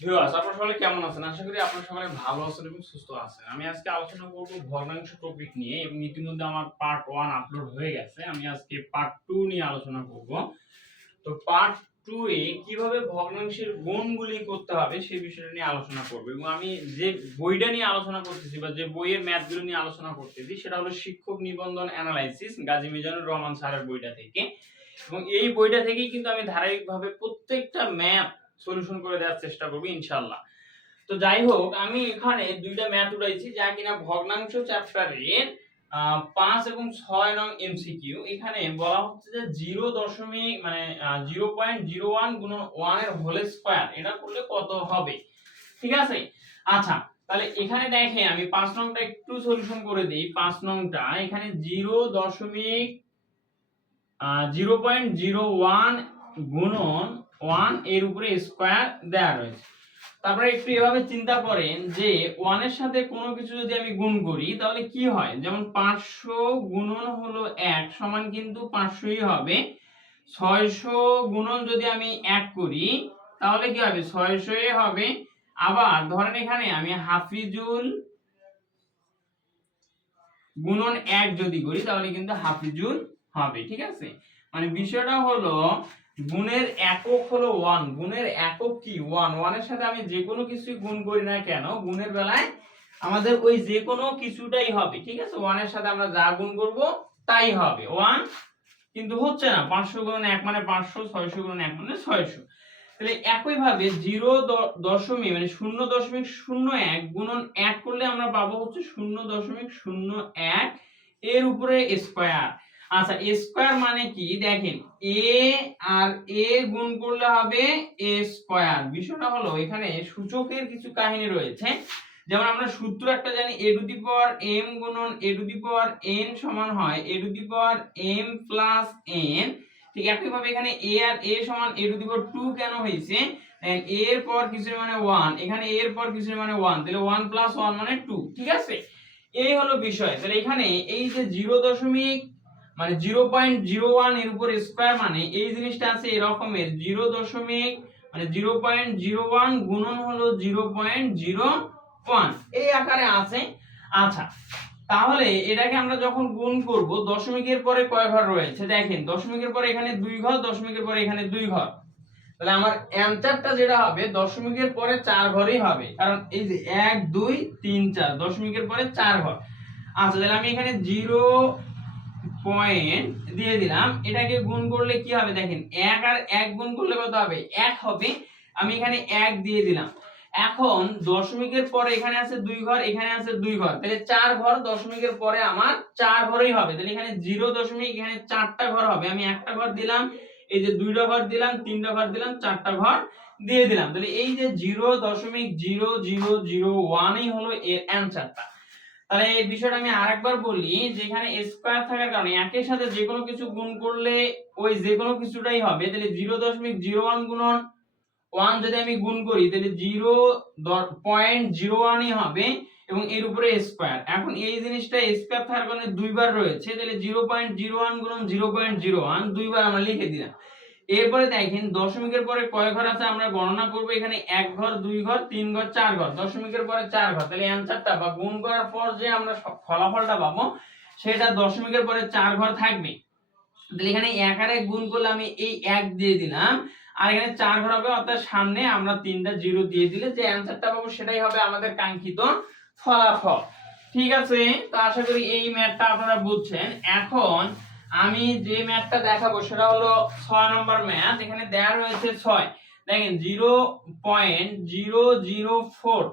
Viewers আপনারা সকলে কেমন আছেন? আশা করি আপনারা সকলে ভালো আছেন এবং সুস্থ আছেন। আমি আজকে আলোচনা করব ভগ্নাংশ টপিক নিয়ে এবং ইতিমধ্যে আমার পার্ট ওয়ান আপলোড হয়ে গেছে। আমি আজকে পার্ট টু নিয়ে আলোচনা করব। তো পার্ট টু এ কীভাবে ভগ্নাংশের গুণগুলি করতে হবে সেই বিষয়টা নিয়ে আলোচনা করব এবং আমি যে বইটা নিয়ে আলোচনা করতেছি বা যে বইয়ের ম্যাথগুলো নিয়ে আলোচনা করতেছি, সেটা হলো শিক্ষক নিবন্ধন অ্যানালাইসিস গাজী মিজানুর রহমান স্যারের বইটা থেকে। এবং এই বইটা থেকেই কিন্তু আমি ধারাবাহিকভাবে প্রত্যেকটা ম্যাথ সলিউশন করে দেওয়ার চেষ্টা করব, ইনশাল্লাহ। তো যাই হোক, আমি এখানে দুইটা ম্যাথ উঠাইছি যা কিনা ভগ্নাংশ চ্যাপ্টারের পাঁচ এবং ছয় নং এমসিকিউ এখানে বলা হচ্ছে যে জিরো দশমিক মানে জিরো পয়েন্ট জিরো ওয়ান গুণন ওয়ানের হোল স্কোয়ার, এটা করলে কত হবে? ঠিক আছে? আচ্ছা তাহলে এখানে দেখে আমি পাঁচ নংটা একটু সলিউশন করে দিই, পাঁচ নংটা। এখানে জিরো দশমিক জিরো পয়েন্ট জিরো ওয়ান গুণন ওয়ানের উপরে স্কোয়ার দেওয়া রয়েছে। তারপরে একটু এভাবে চিন্তা করেন যে সাথে কোনো কিছু যদি আমি গুণ করি, তাহলে কি হয়? যেমন পাঁচশো গুণন হলো এক সমান কিন্তু পাঁচশোই হবে। ছয়শো গুণন যদি আমি এক করি, তাহলে কি হবে? হবে। আবার ধরেন এখানে আমি হাফিজুল গুণন এক যদি করি, তাহলে কিন্তু হাফিজুল হবে, ঠিক আছে? মানে বিষয়টা হলো গুণের একক হলো ওয়ান গুণের একক কি? ওয়ান ওয়ানের সাথে আমি যে কোনো কিছু গুণ করি না কেন, গুণের বেলায় আমাদের ওই যে কোনো কিছুটাই হবে, ঠিক আছে? ওয়ানের সাথে আমরা যা গুণ করব, তাই হবে। ওয়ান কিন্তু হচ্ছে না, পাঁচশো গুণন এক মানে পাঁচশো, ছয়শো গুণন এক মানে ছয়শো। তাহলে একইভাবে জিরো দশমিক মানে শূন্য দশমিক শূন্য এক গুণন এক করলে আমরা পাবো হচ্ছে শূন্য দশমিক শূন্য এক এর উপরে স্কোয়ার আচ্ছা স্কোয়ার মানে কি? দেখেন এ আর এ গুণ করলে হবে এ স্কোয়ার বিষয়টা হলো, এখানে সূচকের কিছু কাহিনী রয়েছে। যেমন আমরা সূত্র একটা জানি এ টু দি পাওয়ার এম গুণন এ টু দি পাওয়ার এন সমান হয় A to the power M plus N ঠিক একইভাবে এখানে এ আর এ সমান এ টু দি পাওয়ার টু কেন হয়েছে? এর পর কিছু মানে ওয়ান এখানে এর পর কিছু মানে ওয়ান তাহলে ওয়ান প্লাস ওয়ান মানে টু ঠিক আছে? এই হলো বিষয়। তাহলে এখানে এই যে জিরো দশমিক মানে জিরো পয়েন্ট জিরো ওয়ানের উপর স্কোয়ার মানে এই জিনিসটা আছে এরকমের জিরো দশমিক মানে জিরো পয়েন্ট জিরো ওয়ান গুণন হলো জিরো পয়েন্ট জিরো ওয়ান এই আকারে আছে। আচ্ছা তাহলে এটাকে আমরা যখন গুণ করব, দশমিকের পরে কয় ঘর রয়েছে? দেখেন, দশমিকের পরে এখানে দুই ঘর, দশমিকের পরে এখানে দুই ঘর। তাহলে আমার অ্যান্সারটা যেটা হবে, দশমিকের পরে চার ঘরই হবে। কারণ এই যে এক, দুই, তিন, চার, দশমিকের পরে চার ঘর। আচ্ছা তাহলে আমি এখানে জিরো পয়েন্ট দিয়ে দিলাম। এটাকে গুণ করলে কি হবে দেখেন? এক আর এক গুণ করলে কত হবে? এক হবে। আমি এখানে এক দিয়ে দিলাম। এখন দশমিকের পরে এখানে আছে দুই ঘর, এখানে আছে দুই ঘর। তাহলে চার ঘর দশমিকের পরে আমার চার ঘরই হবে। তাহলে এখানে জিরো দশমিক, এখানে চারটা ঘর হবে। আমি একটা ঘর দিলাম, এই যে দুইটা ঘর দিলাম, তিনটা ঘর দিলাম, চারটা ঘর দিয়ে দিলাম। তাহলে এই যে জিরো দশমিক জিরো জিরো জিরো ওয়ানই হলো এর অ্যান্সারটা তাহলে এই বিষয়টা আমি আরেকবার বলি, যেখানে স্কোয়ার থাকার কারণে একের সাথে যে কোনো কিছু গুণ করলে ওই যে কোনো কিছুটাই হবে। তাহলে জিরো দশমিক জিরো ওয়ান গুণন ওয়ান যদি আমি গুণ করি, তাহলে জিরো পয়েন্ট জিরো ওয়ানই হবে এবং এর উপরে স্কোয়ার এখন এই জিনিসটা স্কোয়ার থাকার কারণে দুইবার রয়েছে, তাহলে জিরো পয়েন্ট জিরো ওয়ান গুণন জিরো পয়েন্ট জিরো ওয়ান দুইবার আমরা লিখে দিলাম। এরপরে দেখেন, দশমিকের পরে কয় ঘর আছে আমরা গণনা করব। এখানে এক ঘর, দুই ঘর, তিন ঘর, চার ঘর। দশমিকের পরে চার ঘর। তাহলে অ্যান্সারটা বা গুণ করার পর যে আমরা ফলাফলটা পাবো, সেটা দশমিকের পরে চার ঘর থাকবে। তাহলে এখানে এক আর এক গুণ করলে আমি এই এক দিয়ে দিলাম। আর এখানে চার ঘর হবে, অর্থাৎ সামনে আমরা তিনটা জিরো দিয়ে দিলে যে অ্যান্সারটা পাবো, সেটাই হবে আমাদের কাঙ্ক্ষিত ফলাফল। ঠিক আছে? তো আশা করি এই ম্যাথটা আপনারা বুঝছেন। এখন আমি যে ম্যাথটা দেখাবো সেটা হলো ছয় নম্বর ম্যাথ, এখানে দেওয়া রয়েছে ছয়। দেখেন, zero point zero zero four.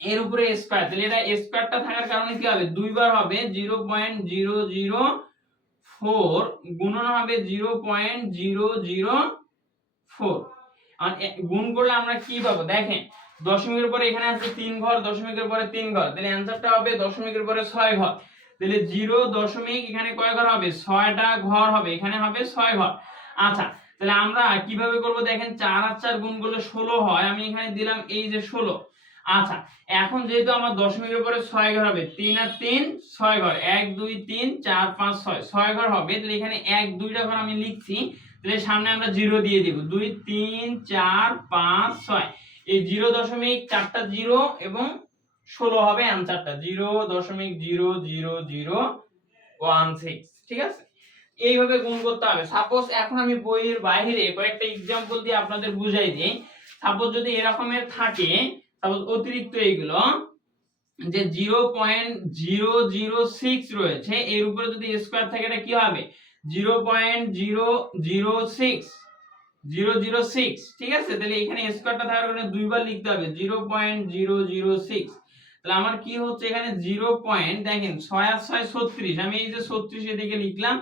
এর উপরে স্কোয়ার তাহলে এটা স্কোয়ারটা থাকার কারণে কি হবে? দুইবার হবে zero point zero zero four গুণন হবে zero point zero zero four. গুণ করলে আমরা কি পাবো? দেখেন, দশমিকের পরে এখানে আছে তিন ঘর, দশমিকের পরে তিন ঘর। তাহলে অ্যান্সারটা হবে দশমিকের পরে ছয় ঘর। তাহলে জিরো দশমিক এখানে কয় ঘর হবে? ছয়টা ঘর হবে। এখানে হবে ছয় ঘর। আচ্ছা তাহলে আমরা কীভাবে করব? দেখেন চার আর চার গুণ করলে ষোলো হয়। আমি এখানে দিলাম এই যে ষোলো। আচ্ছা এখন যেহেতু আমার দশমিকের উপরে ছয় ঘর হবে, তিন আর তিন, ছয় ঘর। এক, দুই, তিন, চার, পাঁচ, ছয়। ছয় ঘর হবে। তাহলে এখানে এক, দুইটা ঘর আমি লিখছি। তাহলে সামনে আমরা জিরো দিয়ে দিব। দুই, তিন, চার, পাঁচ, ছয়। এই জিরো দশমিক, চারটা জিরো এবং ষোলো হবে অ্যান্সারটা। জিরো দশমিক zero zero zero one six, ঠিক আছে? এইভাবে গুণ করতে হবে। সাপোজ এখন আমি বইয়ের বাইরে কয়েকটা এক্সাম্পল দিয়ে আপনাদের বুঝাই দিই। সাপোজ যদি এরকমের থাকে সাপোজ অতিরিক্ত এইগুলো, যে zero point zero zero six রয়েছে, এর উপরে যদি স্কোয়ার থাকে, এটা কি হবে? Zero point zero zero six, zero zero six, ঠিক আছে? তাহলে এখানে স্কোয়ারটা থাকার কারণে দুইবার লিখতে হবে। Zero point zero zero six তাহলে আমার কি হচ্ছে এখানে জিরো পয়েন্ট দেখেন ছয় আর ছয় ছত্রিশ, আমি এই যে ছত্রিশ এদিকে লিখলাম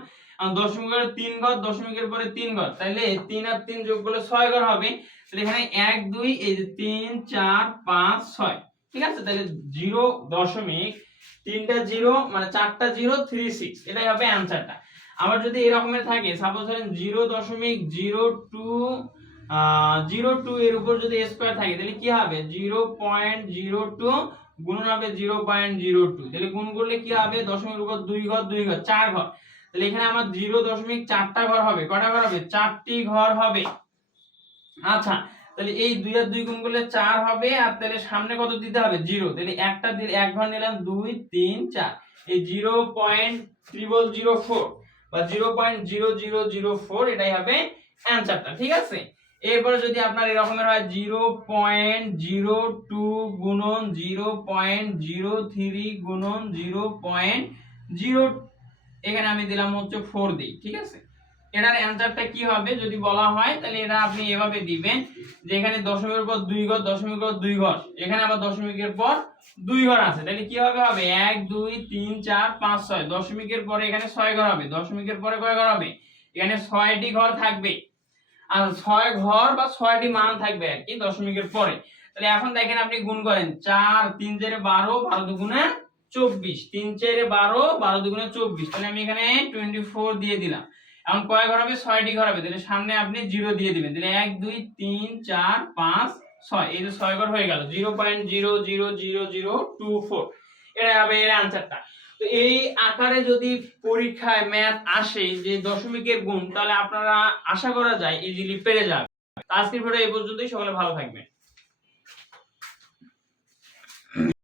দশমিকের তিন ঘর, দশমিকের পরে তিন ঘর তাহলে তিন আর তিন যোগ করলে ছয় ঘর হবে, তাহলে এখানে এক, দুই, এই যে তিন, চার, পাঁচ, ছয়, ঠিক আছে? তাহলে জিরো দশমিক, তিনটা জিরো মানে চারটা জিরো থ্রি সিক্স এটাই হবে অ্যান্সারটা আবার যদি এরকমের থাকে সাপোজ ধরেন জিরো দশমিক জিরো টু জিরো টু এর উপর যদি স্কোয়ার থাকে, তাহলে কি হবে? জিরো পয়েন্ট জিরো টু গুণন হবে জিরো পয়েন্ট জিরো টু তাহলে গুণ করলে কি হবে? দশমিক উপর দুই ঘর দুই ঘর, চার ঘর। তাহলে এখানে আমার জিরো দশমিক চারটা ঘর হবে। কটা ঘর হবে? চারটি ঘর হবে। আচ্ছা তাহলে এই দুই আর দুই গুণ করলে চার হবে, আর তাহলে সামনে কত দিতে হবে? জিরো তাহলে একটা দিলে এক ঘর নিলাম দুই, তিন, চার। এই zero point triple zero four বা zero point zero zero zero four এটাই হবে অ্যান্সারটা ঠিক আছে? এরপরে যদি আপনার এরকমের হয় জিরো পয়েন্ট জিরো টু গুণন জিরো পয়েন্ট জিরো থ্রি গুণন জিরো পয়েন্ট জিরো এখানে আমি দিলাম হচ্ছে ফোর দিই ঠিক আছে? এটার অ্যান্সারটা কি হবে? যদি বলা হয়, তাহলে এটা আপনি এভাবে দিবেন যে এখানে দশমিকের পর দুই ঘর, দশমিকের পর দুই ঘর। এখানে আবার দশমিকের পর দুই ঘর আছে। তাহলে কি হবে? হবে এক, দুই, তিন, চার, পাঁচ, ছয়। দশমিকের পরে এখানে ছয় ঘর হবে। দশমিকের পরে কয় ঘর হবে? এখানে ছয়টি ঘর থাকবে। আর ছয় ঘর বা ছয়টি মান থাকবে আর কি দশমিকের পরে। তাহলে এখন দেখেন আপনি গুণ করেন। চার, তিন, চারে বারো বারো দুগুণে চব্বিশ। তিন, চারে বারো বারো দুগুণে চব্বিশ। তাহলে আমি এখানে টোয়েন্টি ফোর দিয়ে দিলাম। এখন কয় ঘর হবে? ছয়টি ঘর হবে। তাহলে সামনে আপনি জিরো দিয়ে দিবেন। তাহলে এক, দুই, তিন, চার, পাঁচ, ছয়। এই যে ছয় ঘর হয়ে গেল। Zero point zero zero zero zero two four এটা হবে এর অ্যান্সারটা তো এই আকারে যদি পরীক্ষায় ম্যাথ আসে যে দশমিকের গুণ, তাহলে আপনারা আশা করা যায় ইজিলি পেরে যাবে আজকের ভিডিও এই পর্যন্তই, সকলে ভালো থাকবেন।